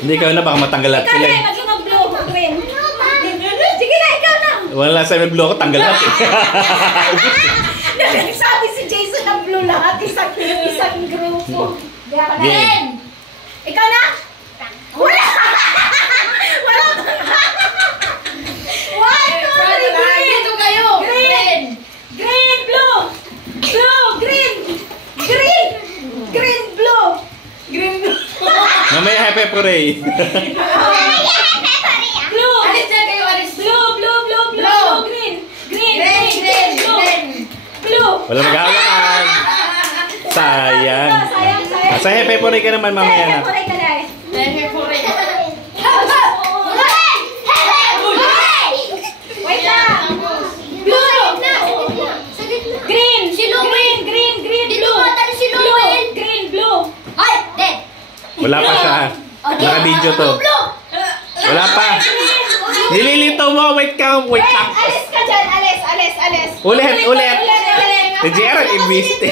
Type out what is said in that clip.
Hindi, ikaw na, baka matanggal lahat sila. Ikaw na, maging mag-blue, green. Sige na, ikaw na. Wala sa may blue ako, tanggal lahat eh. Sabi si Jason na blue lahat, isang grupo. Game. Ikaw na? Wala! Wala ka na! 1, 2, 3, green! Ito kayo! Green! Green, blue! Blue, green! Green! Green, blue! Green, blue! Mamaya happy pray. Blue! Alis na kayo, alis! Blue, blue, blue, blue, green! Green, green, green, blue! Blue! Wala mag-awakan. Sayang. Sayang, sayang. Sa happy pray ka naman mamaya na. Happy ka na eh. Wait lang! Blue! Green! Green, green, green, blue! Blue! Green, blue! Wala pa siya. Naka-video to. Wala pa. Nililito mo. Wait ka. Wait lang. Alis ka dyan! Alis! Ulit. Si JR, ibiste.